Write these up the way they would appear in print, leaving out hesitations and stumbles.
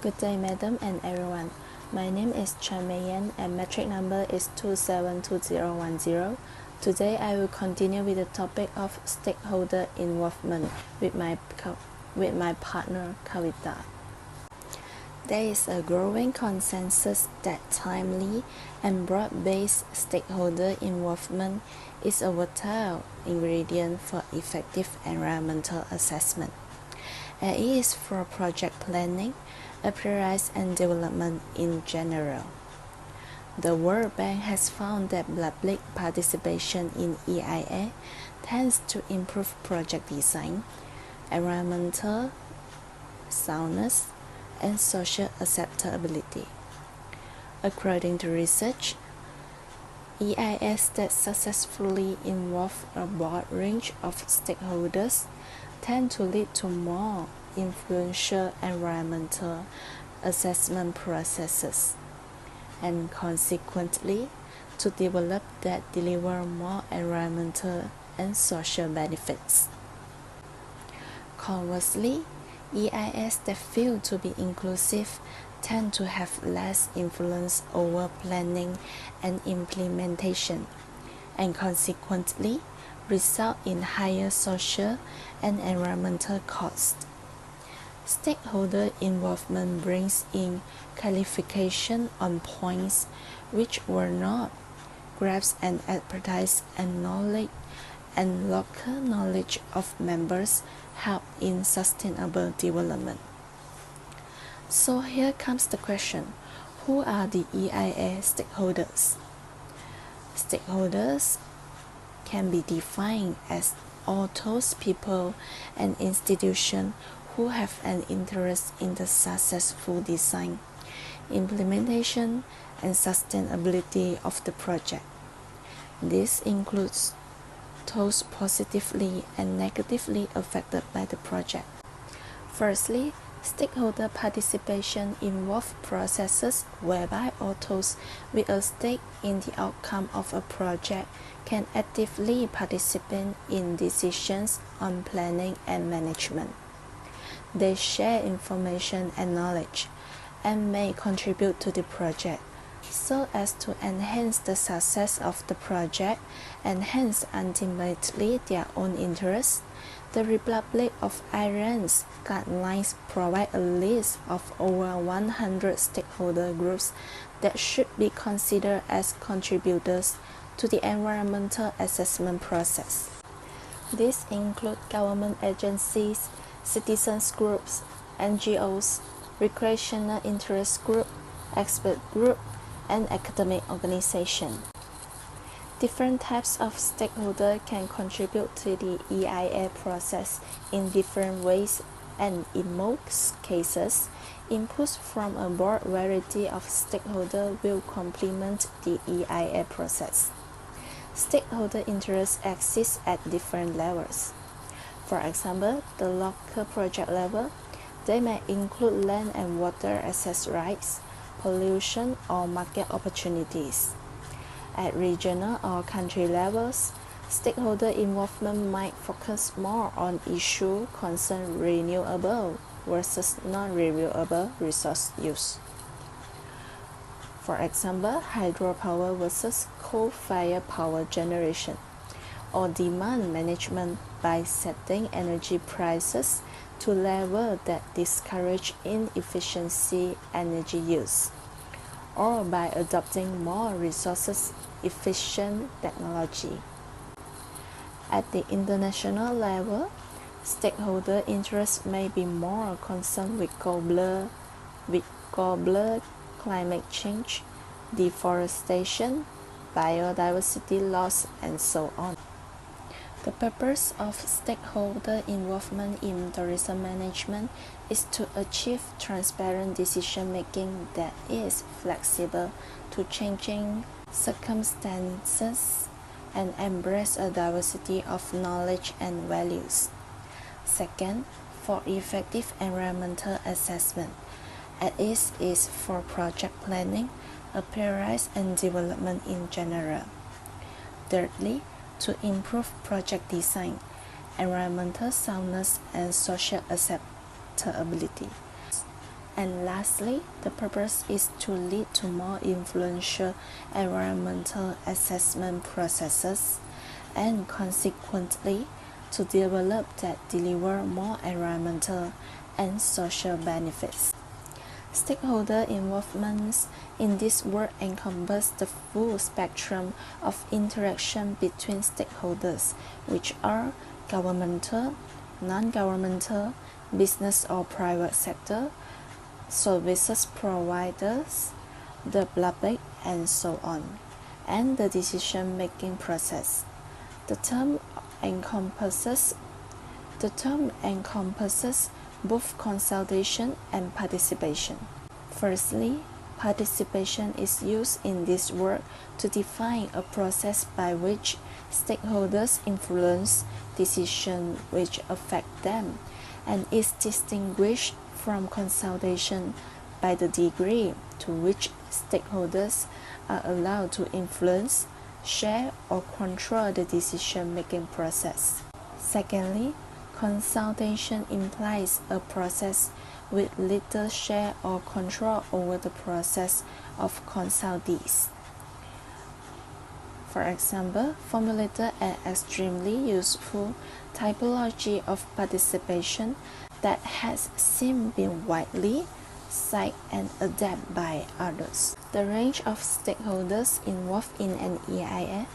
Good day, madam and everyone. My name is Mei Yan and metric number is 272010. Today I will continue with the topic of stakeholder involvement with my partner Kavitha. There is a growing consensus that timely and broad-based stakeholder involvement is a vital ingredient for effective environmental assessment. It is for project planning, appraisal and development in general. The World Bank has found that public participation in EIA tends to improve project design, environmental soundness, and social acceptability. According to research, EIAs that successfully involve a broad range of stakeholders tend to lead to more influential environmental assessment processes, and consequently to develop that deliver more environmental and social benefits. Conversely, EIS that fail to be inclusive tend to have less influence over planning and implementation, and consequently result in higher social and environmental costs. Stakeholder involvement brings in clarification on points which were not grasped and advertised, and knowledge and local knowledge of members help in sustainable development. So here comes the question: who are the EIA stakeholders? Stakeholders can be defined as all those people and institutions who have an interest in the successful design, implementation, and sustainability of the project. This includes those positively and negatively affected by the project. Firstly, stakeholder participation involves processes whereby all those with a stake in the outcome of a project can actively participate in decisions on planning and management. They share information and knowledge, and may contribute to the project so as to enhance the success of the project and hence ultimately their own interests. The Republic of Ireland's guidelines provide a list of over 100 stakeholder groups that should be considered as contributors to the environmental assessment process. These include government agencies, citizens groups, NGOs, recreational interest group, expert group, and academic organization. Different types of stakeholders can contribute to the EIA process in different ways, and in most cases, inputs from a broad variety of stakeholders will complement the EIA process. Stakeholder interests exist at different levels. For example, the local project level, they may include land and water access rights, pollution, or market opportunities. At regional or country levels, stakeholder involvement might focus more on issues concerning renewable versus non-renewable resource use. For example, hydropower versus coal-fired power generation, or demand management by setting energy prices to levels that discourage inefficient energy use, or by adopting more resource-efficient technology. At the international level, stakeholder interests may be more concerned with global climate change, deforestation, biodiversity loss, and so on. The purpose of stakeholder involvement in tourism management is to achieve transparent decision-making that is flexible to changing circumstances and embrace a diversity of knowledge and values. Second, for effective environmental assessment, it is for project planning, appraisal, and development in general. Thirdly, to improve project design, environmental soundness, and social acceptability. And lastly, the purpose is to lead to more influential environmental assessment processes and consequently to develop that deliver more environmental and social benefits. Stakeholder involvements in this work encompass the full spectrum of interaction between stakeholders, which are governmental, non-governmental, business or private sector, services providers, the public, and so on, and the decision-making process. The term encompasses both consultation and participation. Firstly, participation is used in this work to define a process by which stakeholders influence decisions which affect them, and is distinguished from consultation by the degree to which stakeholders are allowed to influence, share, or control the decision-making process. Secondly, consultation implies a process with little share or control over the process of consultees. For example, formulated an extremely useful typology of participation that has since been widely cited and adapted by others. The range of stakeholders involved in an EIA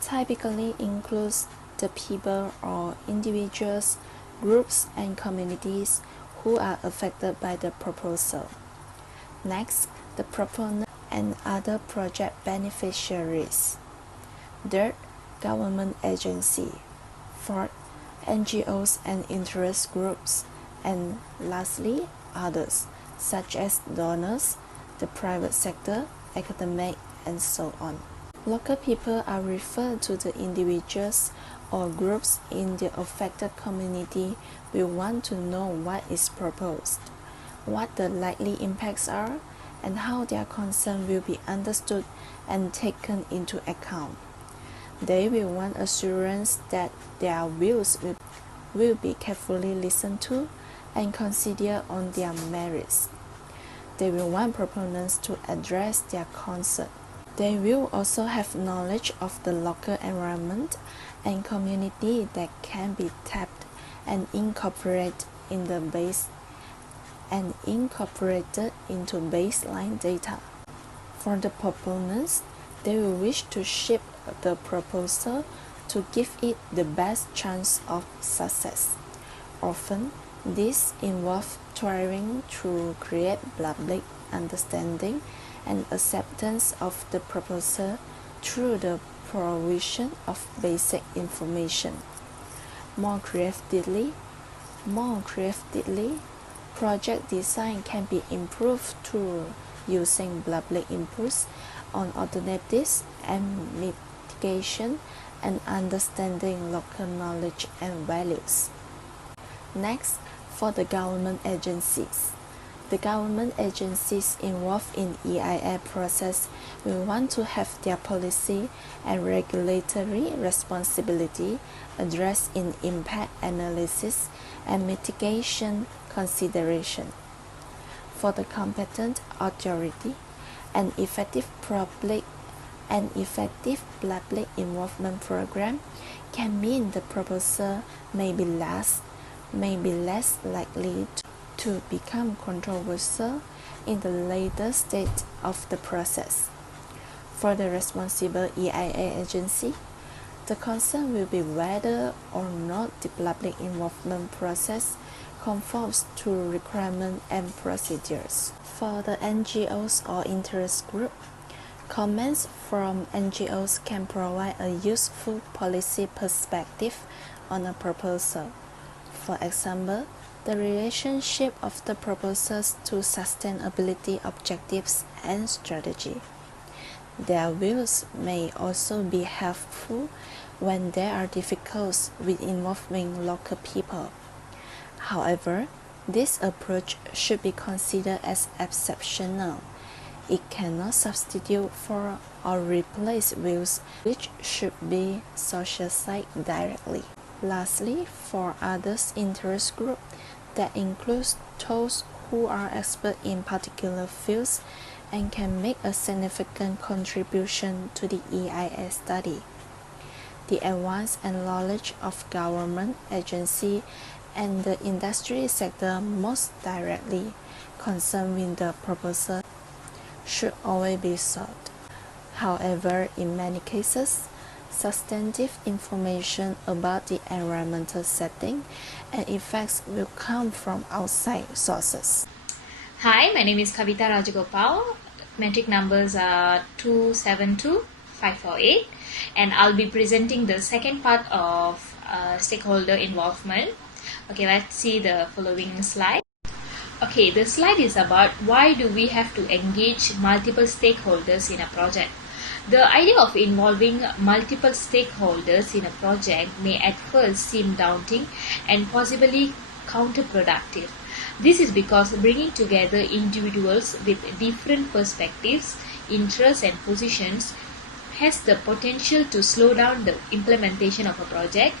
typically includes the people or individuals, groups, and communities who are affected by the proposal. Next, the proponent and other project beneficiaries. Third, government agency. Fourth, NGOs and interest groups. And lastly, others, such as donors, the private sector, academic, and so on. Local people are referred to the individuals or groups in the affected community will want to know what is proposed, what the likely impacts are, and how their concern will be understood and taken into account. They will want assurance that their views will be carefully listened to and considered on their merits. They will want proponents to address their concern. They will also have knowledge of the local environment and community that can be tapped and incorporated into baseline data. For the proponents, they will wish to shape the proposal to give it the best chance of success. Often, this involves trying to create public understanding and acceptance of the proposal through the provision of basic information. More creatively, project design can be improved through using public inputs on alternatives and mitigation and understanding local knowledge and values. Next, for the government agencies. The government agencies involved in EIA process will want to have their policy and regulatory responsibility addressed in impact analysis and mitigation consideration. For the competent authority, an effective public involvement program can mean the proposal may be less likely to become controversial in the later stage of the process. For the responsible EIA agency, the concern will be whether or not the public involvement process conforms to requirements and procedures. For the NGOs or interest group, comments from NGOs can provide a useful policy perspective on a proposal. For example, the relationship of the proposals to sustainability objectives and strategy. Their views may also be helpful when there are difficulties with involving local people. However, this approach should be considered as exceptional. It cannot substitute for or replace views which should be socialized directly. Lastly, for others interest group, that includes those who are experts in particular fields and can make a significant contribution to the EIS study. The advance and knowledge of government agency and the industry sector most directly concerned with the proposal should always be sought. However, in many cases, substantive information about the environmental setting and effects will come from outside sources. Hi, my name is Kavitha Rajaguppal. Metric numbers are 272548, and I'll be presenting the second part of stakeholder involvement. Okay, let's see the following slide. Okay, the slide is about why do we have to engage multiple stakeholders in a project. The idea of involving multiple stakeholders in a project may at first seem daunting and possibly counterproductive. This is because bringing together individuals with different perspectives, interests, and positions has the potential to slow down the implementation of a project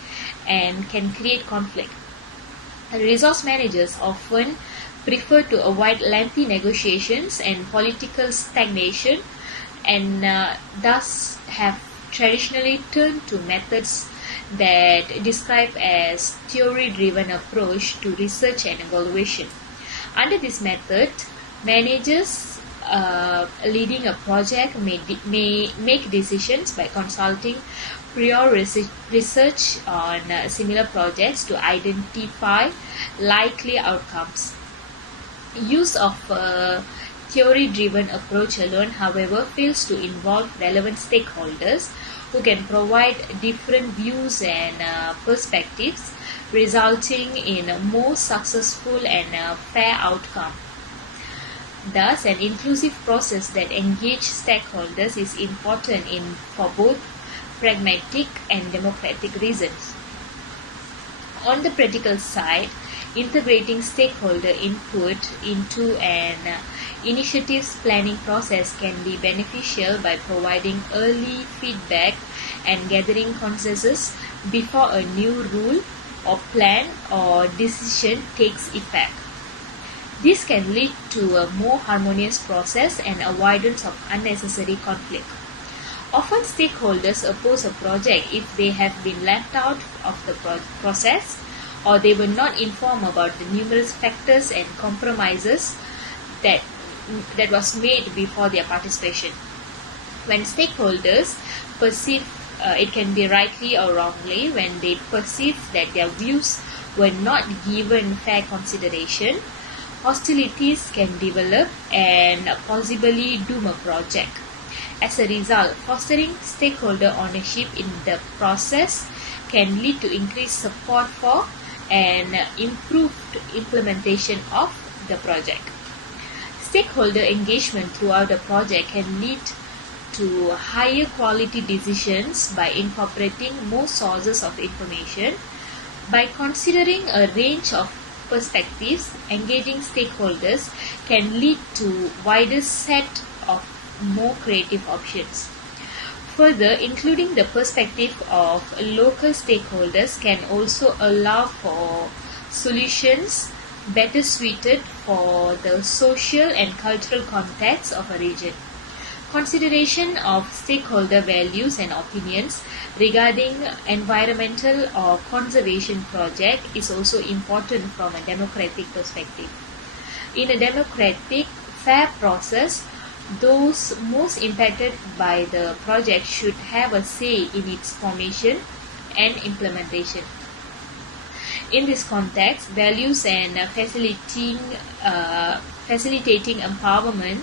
and can create conflict. Resource managers often prefer to avoid lengthy negotiations and political stagnation, and thus have traditionally turned to methods that describe as theory-driven approach to research and evaluation. Under this method, managers leading a project may make decisions by consulting prior research on similar projects to identify likely outcomes. Use of theory-driven approach alone, however, fails to involve relevant stakeholders who can provide different views and perspectives, resulting in a more successful and fair outcome. Thus, an inclusive process that engages stakeholders is important for both pragmatic and democratic reasons. On the practical side, integrating stakeholder input into an initiatives planning process can be beneficial by providing early feedback and gathering consensus before a new rule or plan or decision takes effect. This can lead to a more harmonious process and avoidance of unnecessary conflict. Often stakeholders oppose a project if they have been left out of the process, or they were not informed about the numerous factors and compromises that was made before their participation. When stakeholders perceive, it can be rightly or wrongly, when they perceive that their views were not given fair consideration, hostilities can develop and possibly doom a project. As a result, fostering stakeholder ownership in the process can lead to increased support for and improved implementation of the project. Stakeholder engagement throughout the project can lead to higher quality decisions by incorporating more sources of information. By considering a range of perspectives, engaging stakeholders can lead to wider set of more creative options. Further, including the perspective of local stakeholders can also allow for solutions better suited for the social and cultural context of a region. Consideration of stakeholder values and opinions regarding environmental or conservation project is also important from a democratic perspective. In a democratic, fair process, those most impacted by the project should have a say in its formation and implementation. In this context, values and facilitating empowerment,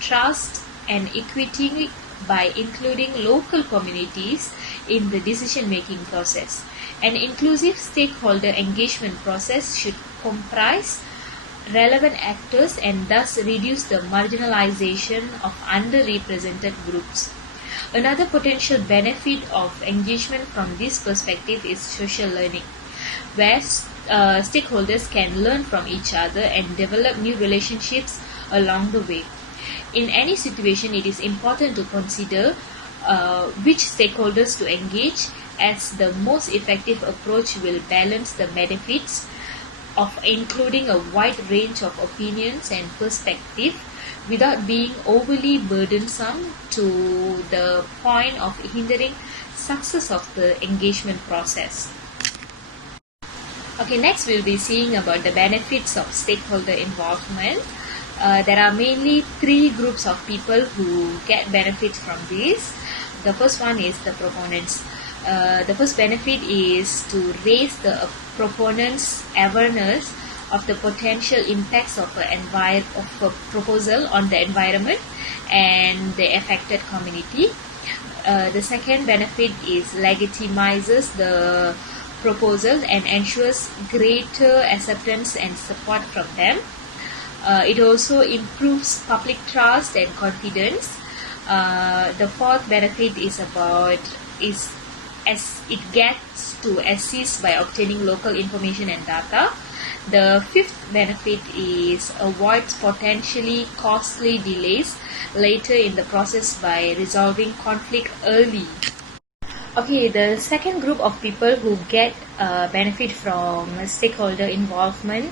trust, and equity by including local communities in the decision-making process. An inclusive stakeholder engagement process should comprise relevant actors and thus reduce the marginalization of underrepresented groups. Another potential benefit of engagement from this perspective is social learning, where stakeholders can learn from each other and develop new relationships along the way. In any situation, it is important to consider which stakeholders to engage, as the most effective approach will balance the benefits of including a wide range of opinions and perspectives without being overly burdensome to the point of hindering success of the engagement process. Okay, next we'll be seeing about the benefits of stakeholder involvement. There are mainly three groups of people who get benefits from this. The first one is the proponents. The first benefit is to raise the proponents' awareness of the potential impacts of a proposal on the environment and the affected community. The second benefit is legitimizes the proposal and ensures greater acceptance and support from them. It also improves public trust and confidence. The fourth benefit is as it gets to assist by obtaining local information and data. The fifth benefit is avoids potentially costly delays later in the process by resolving conflict early. Okay, the second group of people who get benefit from stakeholder involvement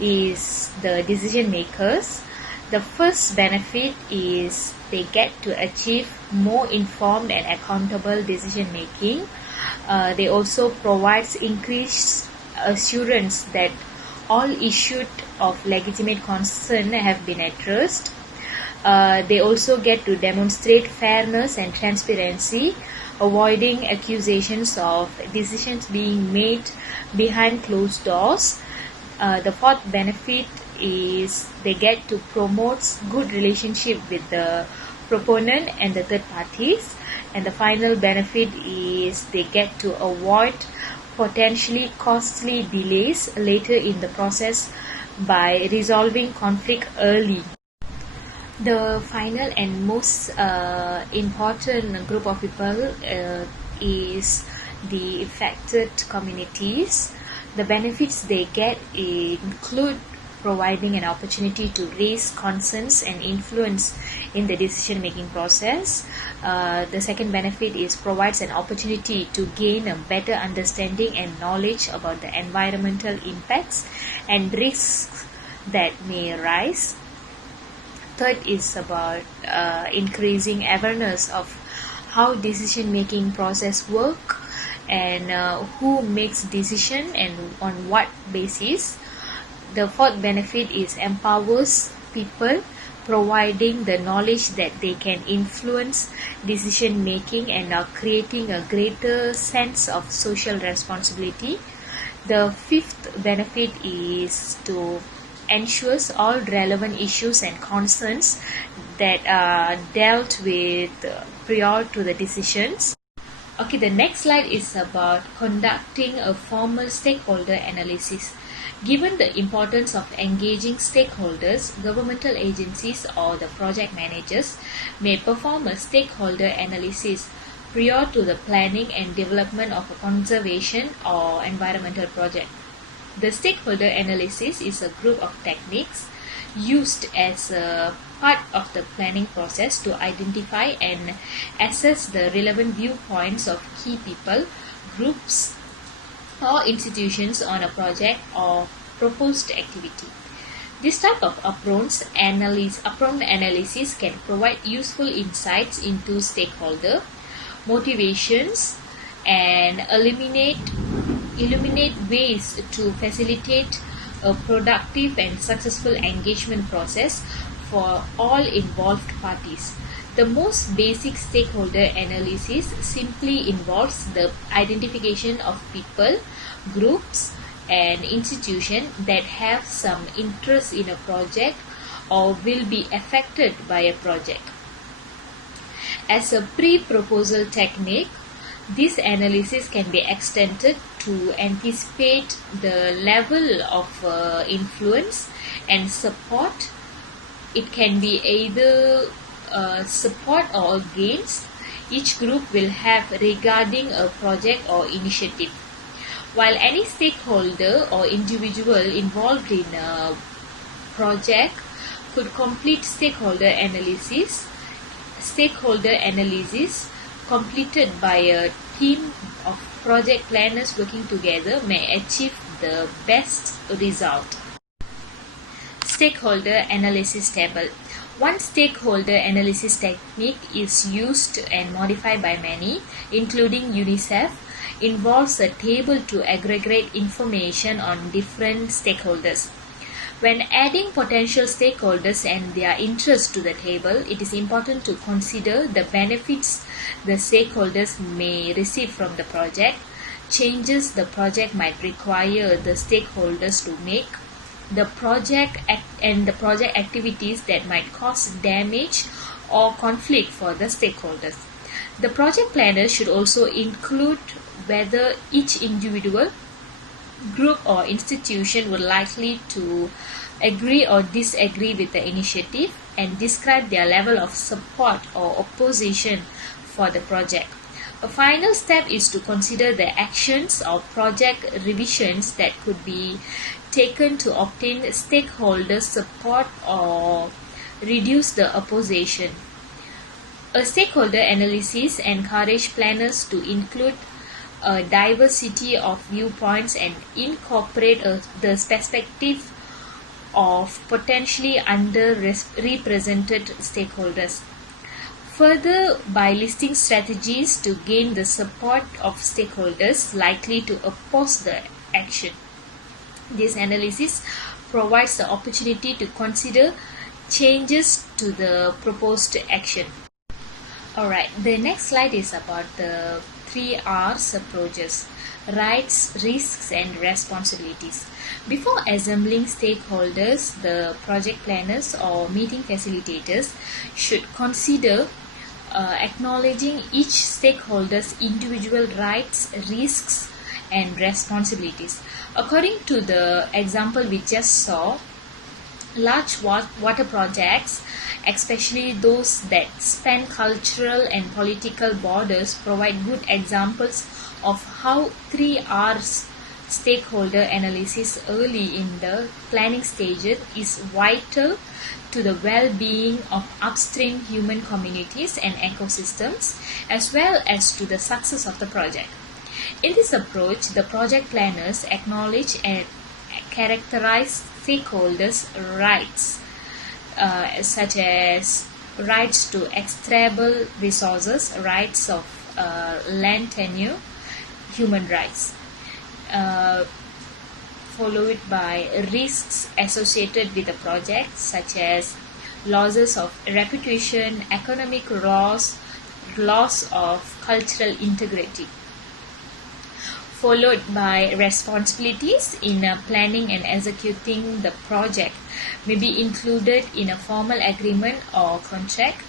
is the decision makers. The first benefit is they get to achieve more informed and accountable decision making. They also provides increased assurance that all issues of legitimate concern have been addressed. They also get to demonstrate fairness and transparency, avoiding accusations of decisions being made behind closed doors. The fourth benefit is they get to promote good relationship with the proponent and the third parties. And the final benefit is they get to avoid potentially costly delays later in the process by resolving conflict early. The final and most important group of people is the affected communities. The benefits they get include providing an opportunity to raise concerns and influence in the decision-making process. The second benefit is provides an opportunity to gain a better understanding and knowledge about the environmental impacts and risks that may arise. Third is about increasing awareness of how decision-making process work and who makes decision and on what basis. The fourth benefit is empowers people, providing the knowledge that they can influence decision making and are creating a greater sense of social responsibility. The fifth benefit is to ensures all relevant issues and concerns that are dealt with prior to the decisions. Okay, the next slide is about conducting a formal stakeholder analysis. Given the importance of engaging stakeholders, governmental agencies or the project managers may perform a stakeholder analysis prior to the planning and development of a conservation or environmental project. The stakeholder analysis is a group of techniques used as a part of the planning process to identify and assess the relevant viewpoints of key people, groups, or institutions on a project or proposed activity. This type of approach analysis can provide useful insights into stakeholder motivations and illuminate ways to facilitate a productive and successful engagement process for all involved parties. The most basic stakeholder analysis simply involves the identification of people, groups, and institutions that have some interest in a project or will be affected by a project. As a pre-proposal technique, this analysis can be extended to anticipate the level of influence and support. It can be either support or against each group will have regarding a project or initiative. While any stakeholder or individual involved in a project could complete stakeholder analysis completed by a team of project planners working together may achieve the best result. Stakeholder analysis table. One stakeholder analysis technique is used and modified by many, including UNICEF, involves a table to aggregate information on different stakeholders. When adding potential stakeholders and their interests to the table, it is important to consider the benefits the stakeholders may receive from the project, changes the project might require the stakeholders to make, the project and the project activities that might cause damage or conflict for the stakeholders. The project planner should also include whether each individual, group or institution would likely to agree or disagree with the initiative and describe their level of support or opposition for the project. A final step is to consider the actions or project revisions that could be taken to obtain stakeholder support or reduce the opposition. A stakeholder analysis encourages planners to include a diversity of viewpoints and incorporate the perspective of potentially underrepresented stakeholders. Further, by listing strategies to gain the support of stakeholders likely to oppose the action. This analysis provides the opportunity to consider changes to the proposed action. Alright, the next slide is about the 3Rs approaches: rights, risks, and responsibilities. Before assembling stakeholders, the project planners or meeting facilitators should consider acknowledging each stakeholder's individual rights, risks, and responsibilities. According to the example we just saw, large water projects, especially those that span cultural and political borders, provide good examples of how 3Rs stakeholder analysis early in the planning stages is vital to the well-being of upstream human communities and ecosystems, as well as to the success of the project. In this approach, the project planners acknowledge and characterize stakeholders' rights, such as rights to extractable resources, rights of land tenure, human rights, followed by risks associated with the project, such as losses of reputation, economic loss of cultural integrity, followed by responsibilities in planning and executing the project may be included in a formal agreement or contract.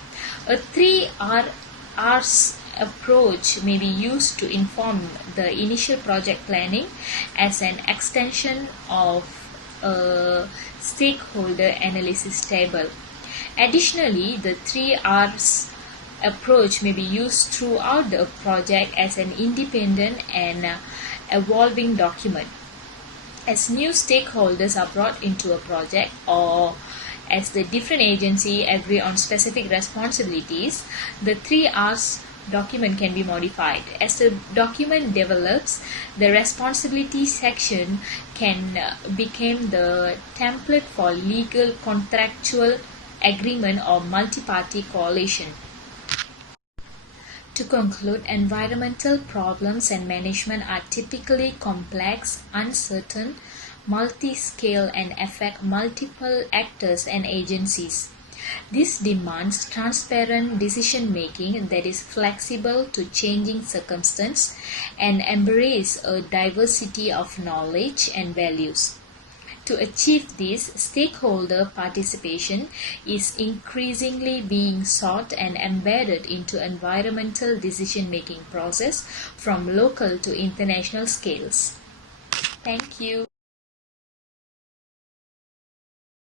A 3Rs approach may be used to inform the initial project planning as an extension of a stakeholder analysis table. Additionally, the 3Rs approach may be used throughout the project as an independent and evolving document. As new stakeholders are brought into a project, or as the different agencies agree on specific responsibilities, the 3Rs document can be modified. As the document develops, the responsibility section can become the template for legal contractual agreement or multi-party coalition. To conclude, environmental problems and management are typically complex, uncertain, multi-scale, and affect multiple actors and agencies. This demands transparent decision-making that is flexible to changing circumstances and embrace a diversity of knowledge and values. To achieve this, stakeholder participation is increasingly being sought and embedded into environmental decision-making process from local to international scales. Thank you.